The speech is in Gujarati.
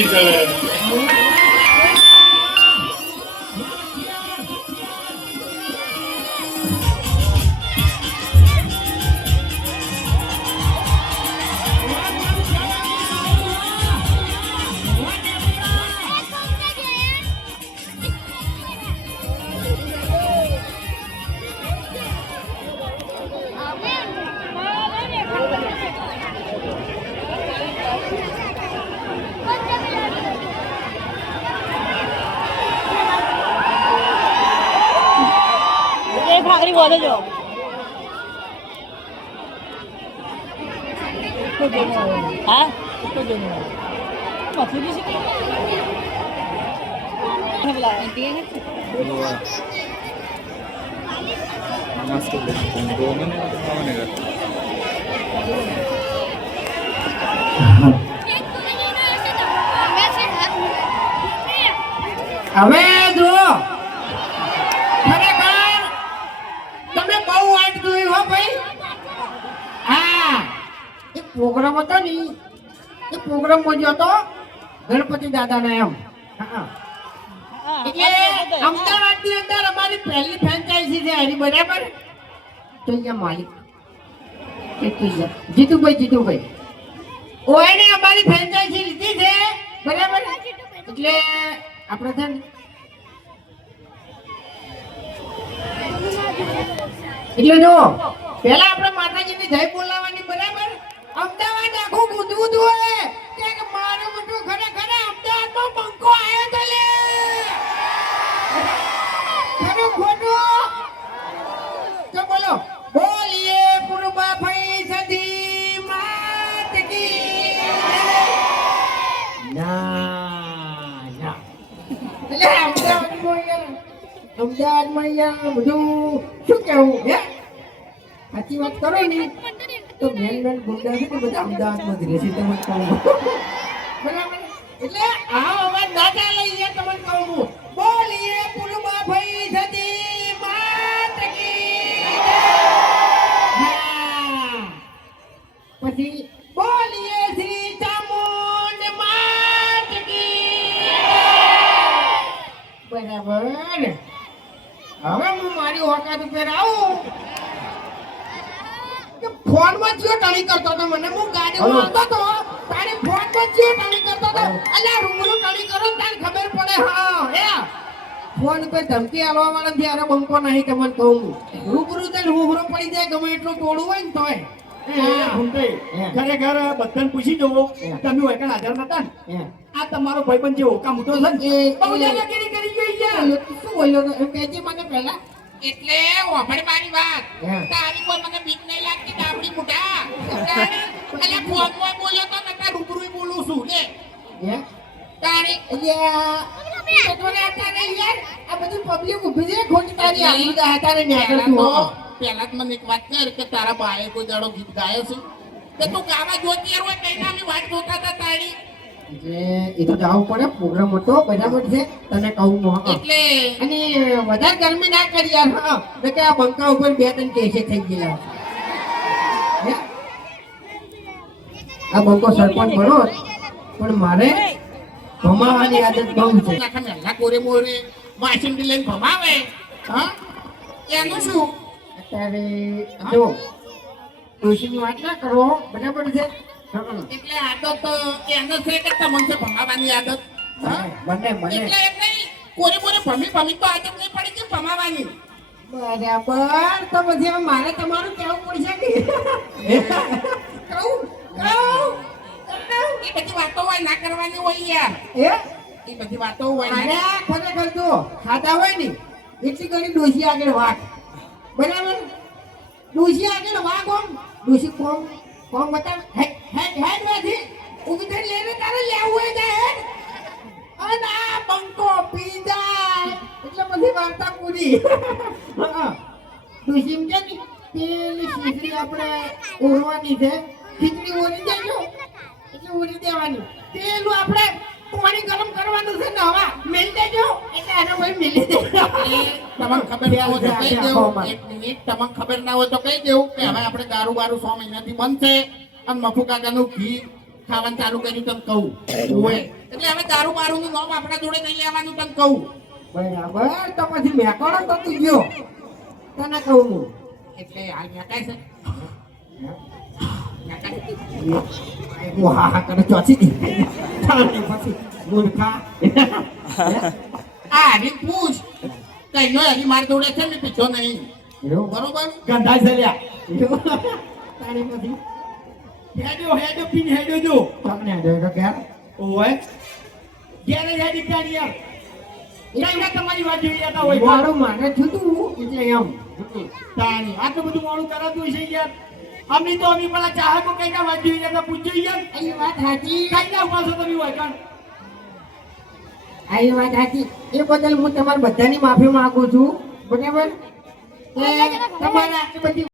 નહીં ચડે. ભાખરી બોલે જો હા ભાખરી બી હવે જો ખરેખર તમે બહુ વાટ જોઈ હો ભાઈ. હા એક પ્રોગ્રામ હતો ને એ પ્રોગ્રામ માં ગયો તો ગણપતિ દાદા ના એમ. એટલે અમદાવાદ ની અંદર અમારી પહેલી ફ્રેન્ચાઇઝી છે એની બરાબર. તો અહીંયા માલિક જીતુભાઈ ઓએને અમારી ફ્રેન્ચાઇઝી લીધી છે બરાબર. એટલે આપણે છે ને એટલે જો પેલા આપણે માતાજીની જય બોલાવવાની બરાબર. અમદાવાદ આખું ગુદગુદ હોય કે મારો મોટો ખરેખર અમદાવાદમાં બંકો આવ્યો તો લે ખરો ખોટો તો બોલો બોલીએ પુરબા ભાઈ સદી માત કી ના એટલે અમદાવાદમાં યાર બધું શું કેવું હે સાચી વાત કરો ને તો મેન ગુંડા છે ને બધા અમદાવાદમાં જ રહેશે તમને કહું બરાબર. એટલે આ અવાજ ના ચાલે યાર તમને કહું બોલીએ પુરબા ભાઈ સદી માત કી પછી બોલીએ શ્રી ચામુંડ માત કી બરાબર. હવે હું મારી ઓકાત ઉપર આવું કે ફોન માં જીઓ ટાણી કરતો તો મને હું ગાડીમાં આવતો તો તારી ફોન માં જીઓ ટાણી કરતો તો અલ્યા રૂબરૂ ટાણી કરો ને તારે ખબર પડે. હા એ ફોન ઉપર ધમકી આલવા વાળા થી અરે બંકો નહીં તમને કહું રૂબરૂ તો રૂબરૂ પડી જાય ગમે એટલું તોડવું હોય ને તોય. ખરેખર બધાને પૂછી જવો તમે હોય કણ હાજર નતા ને આ તમારો ભાઈબંધ જે હોકા મોટો છે ને બહુ દાદાગીરી કરી ગઈ યાર. શું બોલ્યો તો એમ કહેજે મને પહેલા. એટલે ઓફર મારી વાત તારી કોઈ મને બીક નહીં લાગતી ડાબડી મુઠા અલ્યા ફોન માં બોલ્યો તો નકા રૂબરૂ બોલું છું લે તારી આ બધી પબ્લિક ઉભી છે ખોટી તારી આલી દા તારે નેકળતું હો. પેલા જ મને એક વાત કર કે તારા ભાઈએ કોઈ દાડો ગીત ગાયો છે કે તું ગાવા જોતી હોય કઈ અમે વાત જોતા હતા તારી એટલે એ તો જાવું પડે પ્રોગ્રામ હતો બરાબર છે તને કહું એટલે અને વધારે ગરમી ના કરી યાર. હા કે આ બંકા ઉપર 2-3 કેસે થઈ ગયા. આ બંકો સરપંચ બનો પણ મારે ભમાવાની આદત બહુ છે. મેલા કોરે મોરે વાસિંડી લઈને ભમાવે હા એનું શું અત્યારે જો ડોશીની વાત ના કરો બરાબર છે. એટલે આદત એને છે કે તમને ભમાવાની આદત મને એટલે એમ નહીં કોરે મોરે ભમી તો આદત નહીં પડી કે ભમાવાની બરાબર. તો પછી હવે મારે તમારું કેવું પડશે કે કહું એ બધી વાતો હોય ના કરવાની હોય યાર. એ બધી વાતો હોય અરે ખરેખર જો ખાતા હોય ને એટલી ઘણી ડોશી આગળ વાગ બરાબર. ડોશી આગળ વાગ ઓમ ડોશી કોમ બતાવ હેડ માંથી ઊભી થઈ લેને તારે લેવું હોય જાય અને આ બંકો પી જાય એટલે બધી વાર્તા પૂરી. ડોશી એમ કે પેલી શીશડી આપણે ઓરવાની છે ખીચડી ઓરી દેજો એટલે ઓરી દેવાની પેલું આપણે પાણી ગરમ કરવાનું છે ને હવા મેલ દેજો એટલે આનો ભાઈ મેલી દેજો. તમને ખબર ના હોય તો કહી દેવું એક મિનિટ તમને ખબર ના હોય તો કહી દેવું કે હવે આપણે દારૂ બારૂ 6 મહિનાથી બંધ છે અને મફુ કાકાનું ઘી ખાવાનું ચાલુ કર્યું તને કહું ઓય એટલે હવે દારૂ બારૂ નું નામ આપણા જોડે નહીં લેવાનું તને કહું બરાબર તો પછી મેકોડો તો તું ગયો તને કહું હું એટલે હાલ મેકાય છે હું હા હા કરે ચોથી દી પછી મૂર્ખા આ હરી પૂછ કઈ નો હરી માર જોડે છે ને પીછો નહીં એવું બરોબર ગંધાઈ છે લ્યા તારી પછી હેડો પીન હેડો જો તમને જોઈ કે ઓય ઘેરે હેડી કાઢી યાર કઈ ના તમારી વાત જોઈ જતા હોય મારું માને થયું એટલે એમ તાણી આટલું બધું મોડું કરાતું છે યાર અમની તો અમી પેલા ચાહકો કઈ ના વાત જોઈ જતા પૂછ્યું યાર એ વાત સાચી કઈ ના ઉભા છો તમે હોય કાન આ વાત સાચી એ બદલ હું તમારા બધાની માફી માંગુ છું બરાબર તમારા આટલી બધી